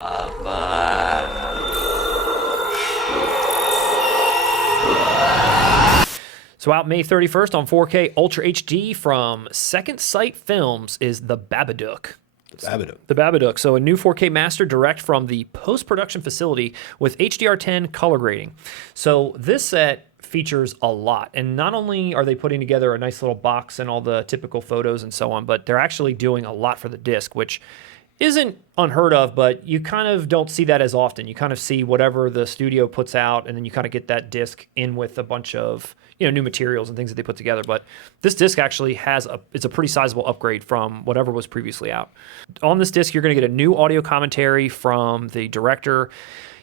So out May 31st on 4K Ultra HD from Second Sight Films is The Babadook. The Babadook. So a new 4K master direct from the post-production facility with HDR10 color grading. So this set features a lot. And not only are they putting together a nice little box and all the typical photos and so on, but they're actually doing a lot for the disc, which isn't unheard of, but you kind of don't see that as often. You kind of see whatever the studio puts out, and then you kind of get that disc in with a bunch of new materials and things that they put together. But this disc actually it's a pretty sizable upgrade from whatever was previously out. On this disc, you're going to get a new audio commentary from the director.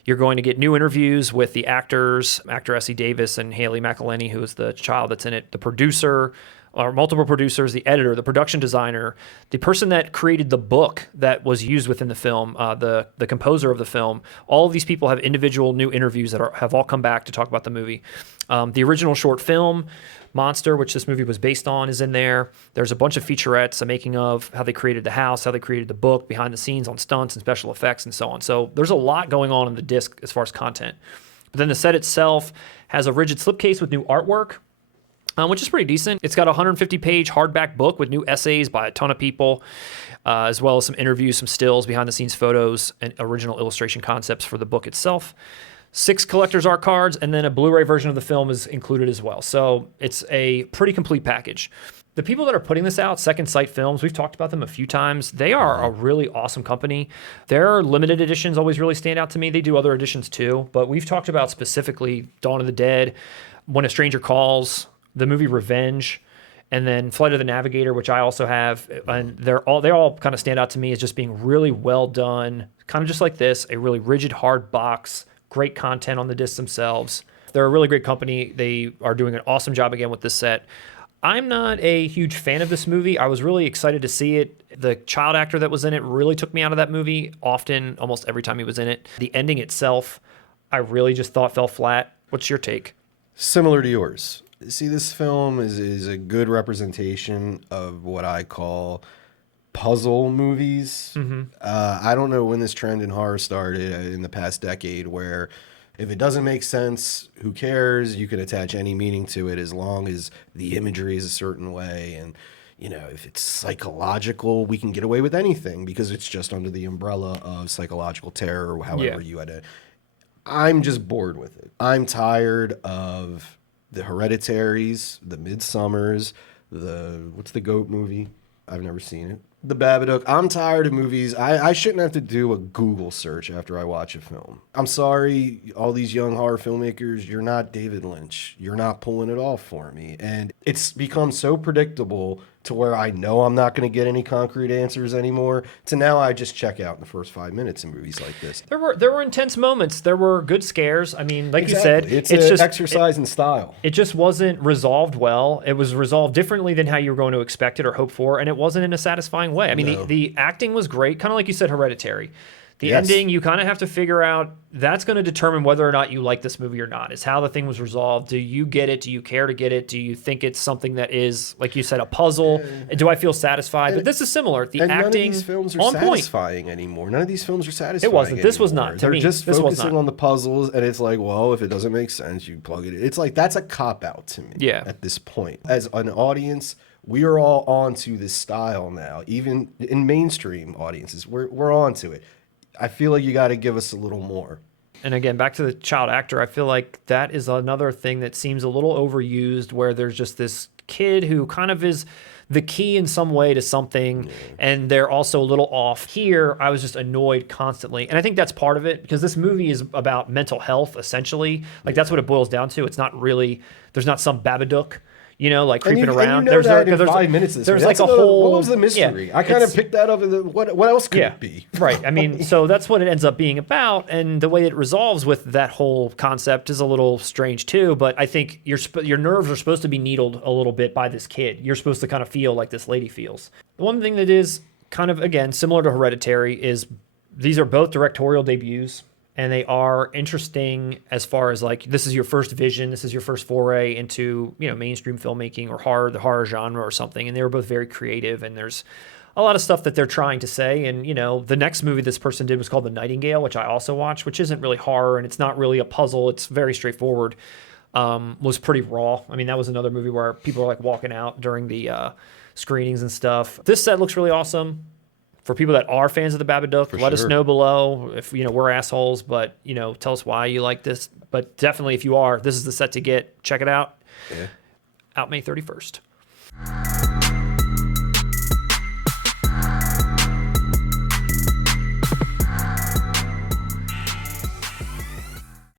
You're going to get new interviews with the actors, actor Essie Davis and Haley McElhenney, who is the child that's in it, the producer, or multiple producers, the editor, the production designer, the person that created the book that was used within the film, the composer of the film. All of these people have individual new interviews that have all come back to talk about the movie. The original short film, Monster, which this movie was based on, is in there. There's a bunch of featurettes, a making of how they created the house, how they created the book, behind the scenes on stunts and special effects and so on. So there's a lot going on in the disc as far as content. But then the set itself has a rigid slipcase with new artwork, which is pretty decent. It's got a 150-page hardback book with new essays by a ton of people, as well as some interviews, some stills, behind-the-scenes photos, and original illustration concepts for the book itself. 6 collector's art cards, and then a Blu-ray version of the film is included as well. So it's a pretty complete package. The people that are putting this out, Second Sight Films, we've talked about them a few times. They are a really awesome company. Their limited editions always really stand out to me. They do other editions too, but we've talked about specifically Dawn of the Dead, When a Stranger Calls, the movie Revenge, and then Flight of the Navigator, which I also have, and they all kind of stand out to me as just being really well done, kind of just like this, a really rigid, hard box, great content on the discs themselves. They're a really great company. They are doing an awesome job again with this set. I'm not a huge fan of this movie. I was really excited to see it. The child actor that was in it really took me out of that movie often, almost every time he was in it. The ending itself, I really just thought fell flat. What's your take? Similar to yours. See, this film is a good representation of what I call puzzle movies. Mm-hmm. I don't know when this trend in horror started in the past decade, where if it doesn't make sense, who cares? You can attach any meaning to it as long as the imagery is a certain way. And, if it's psychological, we can get away with anything because it's just under the umbrella of psychological terror, or however you had it. I'm just bored with it. I'm tired of the Hereditaries, the Midsommers, what's the goat movie? I've never seen it. The Babadook. I'm tired of movies. I shouldn't have to do a Google search after I watch a film. I'm sorry, all these young horror filmmakers, you're not David Lynch. You're not pulling it off for me. And it's become so predictable to where I know I'm not going to get any concrete answers anymore, to now I just check out in the first 5 minutes in movies like this. There were intense moments. There were good scares. I mean, like you said, it's just exercise in style. It just wasn't resolved well. It was resolved differently than how you were going to expect it or hope for, and it wasn't in a satisfying way. I mean, the acting was great, kind of like you said, Hereditary. The ending, you kind of have to figure out, that's going to determine whether or not you like this movie or not, is how the thing was resolved. Do you get it? Do you care to get it? Do you think it's something that is, like you said, a puzzle? Do I feel satisfied? But this is similar. The acting, none of these films are satisfying anymore. None of these films are satisfying. It wasn't. This anymore. was not. They're just focusing on the puzzles, and it's like, well, if it doesn't make sense, you plug it in. It's like, that's a cop-out to me at this point. As an audience, we are all onto this style now. Even in mainstream audiences, we're onto it. I feel like you got to give us a little more. And again, back to the child actor, I feel like that is another thing that seems a little overused, where there's just this kid who kind of is the key in some way to something, and they're also a little off. Here, I was just annoyed constantly. And I think that's part of it, because this movie is about mental health, essentially. Like, that's what it boils down to. It's not really, there's not some Babadook, like creeping around. There's that in 5 minutes. There's like a whole. What was the mystery? I kind of picked that up. What else could it be? Right. I mean, so that's what it ends up being about, and the way it resolves with that whole concept is a little strange too. But I think your nerves are supposed to be needled a little bit by this kid. You're supposed to kind of feel like this lady feels. The one thing that is kind of, again, similar to Hereditary is these are both directorial debuts. And they are interesting as far as, like, this is your first vision, this is your first foray into, mainstream filmmaking or the horror genre or something. And they were both very creative, and there's a lot of stuff that they're trying to say. And, the next movie this person did was called The Nightingale, which I also watched, which isn't really horror and it's not really a puzzle. It's very straightforward. Was pretty raw. I mean, that was another movie where people were like walking out during the screenings and stuff. This set looks really awesome. For people that are fans of the Babadook, let us know below if we're assholes, but tell us why you like this. But definitely, if you are, this is the set to get. Check it out. Yeah. Out May 31st.